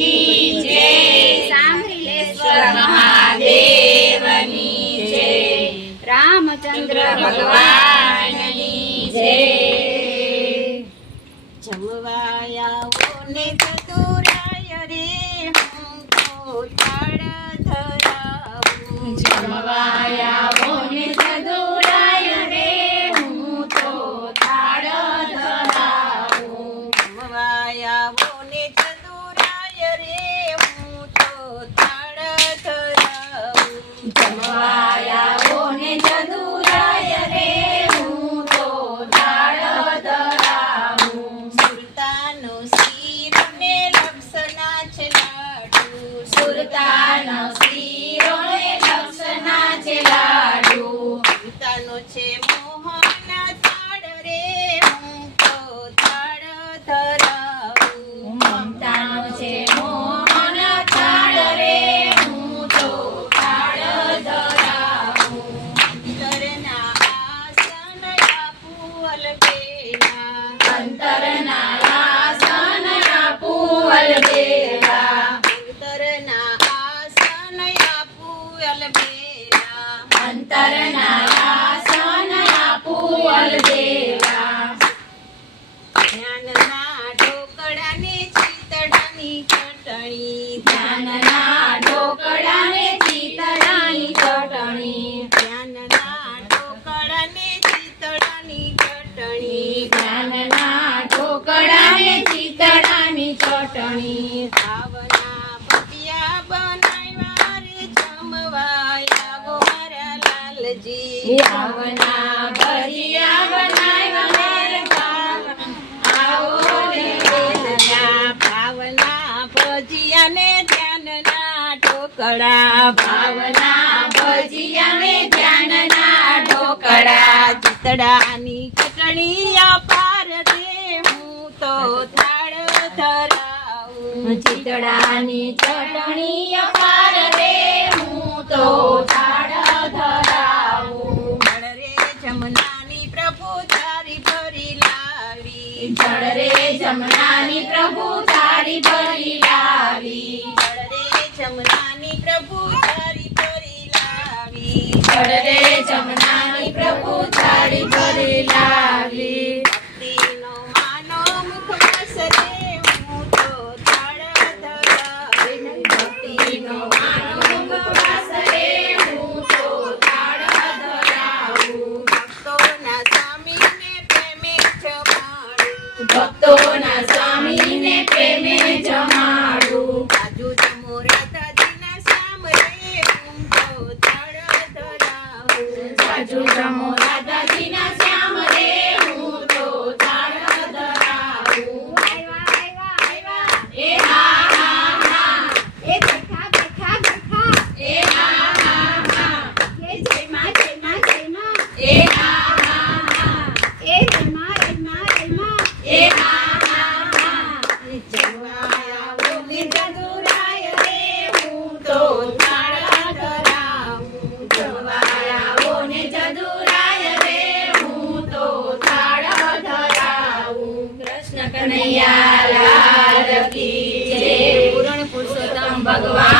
કી જય, સાંભળેશ્વર મહાદેવની જય, રામચંદ્ર ભગવાનની જય. જમવાયાઓ ને ચતુરાય રે હું તો થાળ ધરાવું. જમવાયાઓ ને ચતુરાય રે હું તો થાળ ધરાવું. જમવાયાઓ ને ચતુરાય રે હું તો થાળ ધરાવું. જમવાયાઓ ને ચતુરાય રે હું તો થાળ ધરાવું. સુરતાનો શીરો ને લક્ષના છે લાડુ. સુરતાનો શીરો ને લક્ષના છે લાડુ. સુરતાનો છે મોહન થાળ રે હું તો થાળ ધરાવું. મમતાનો છે મોહન થાળ રે હું તો થાળ ધરાવું. અંતરના આસન આપું અલબેલા. અંતરના આસન આપું અલબેલા. અંતરના આસન આપું અલબેલા. અંતરના આસન આપું અલબેલા. ધ્યાનના ઢોકળાની ચીતડાની ચટણી. ધ્યાનના ઢોકળાને ચીતળાની ચટણી. ધ્યાનના ઢોકળાની ચીતડાની ચટણી. ધ્યાનના ઢોકળાને ચીતળાની ચટણી. ભાવના ભજીયા બનાવ્યા રે જમવાયા ગો મારા લાલજી. ભાવના ભજીયા બનાવ્યા મારા ભાવ. આવો રે વેલના. ભાવના ભજીયા ને ધ્યાનના ઢોકળા. ભાવના ભજીયા ને ધ્યાનના ઢોકળા. ચીતડાની ચટણી અપાર રે હું તો થાળ ધરાવું. ચીતળાની ચટણી અપાર રે હું તો થાળ ધરાવું. જળ રે જમનાની પ્રભુ તારી ભરી લાવી. જળ રે જમનાની પ્રભુ તારી ભરી લાવી. જળ રે જમનાની પ્રભુ તારી ભરી લાવી. જળ રે જમનાની પ્રભુ તારી ભરી લાવી. ભક્તિનો માનો મુખવાસ રે હું તો થાળ ધરાવું. ભક્તિનો માનો મુખવાસ રે હું તો થાળ ધરાવું. ભક્તોના સ્વામીને પ્રેમે જમાડું. ભક્તોના સ્વામીને પ્રેમે જમાડું. સાજુ જમો રાધાજીના શ્યામ રે હું તો થાળ ધરાવું. સાજુ જમો રાધાજીના શ્યામ રે હું તો થાળ ધરાવું. એ હા હા હા. એ હા હા હા. એ હા હા હા. એ હા હા હા. જમવાયાઓ ને ચતુરાય રે હું તો થાળ ધરાવું. જમવાયાઓ ને ચતુરાય રે હું તો થાળ ધરાવું. કૃષ્ણ કનૈયા લાલ કી જય. પૂરણ પુરુષોત્તમ ભગવાન